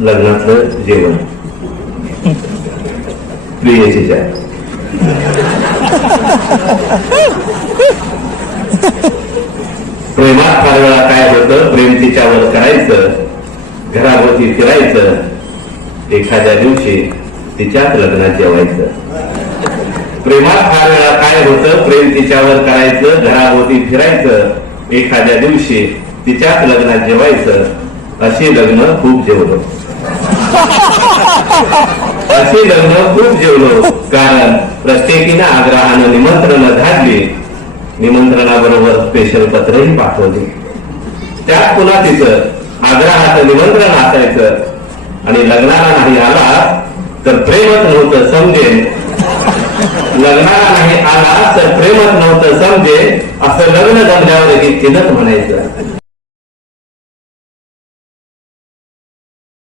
लग्नातलं जेवण प्रियसीच्या प्रेमात फार वेळा काय होतं, प्रेम तिच्यावर करायचं, घराभोवती फिरायचं, एखाद्या दिवशी तिच्याच लग्नात जेवायचं. प्रेमात फार वेळा काय होतं, प्रेम तिच्यावर करायचं, घराभोवती फिरायचं, एखाद्या दिवशी तिच्याच लग्नात जेवायचं. अशी लग्न खूप जेवलो, अशी लग्न खूप जेवलो, कारण प्रत्येकीनं आग्रहानं निमंत्रण धाडली, निमंत्रणाबरोबर स्पेशल पत्रही पाठवली. त्यात पुन्हा तिचं आग्रहाचं निमंत्रण असायचं आणि लग्नाला नाही आला तर प्रेमच नव्हतं समजेल, लग्नाला नाही आला तर प्रेमच नव्हतं समजे, असं लग्न जमल्यावर एक चिन्हच म्हणायचं.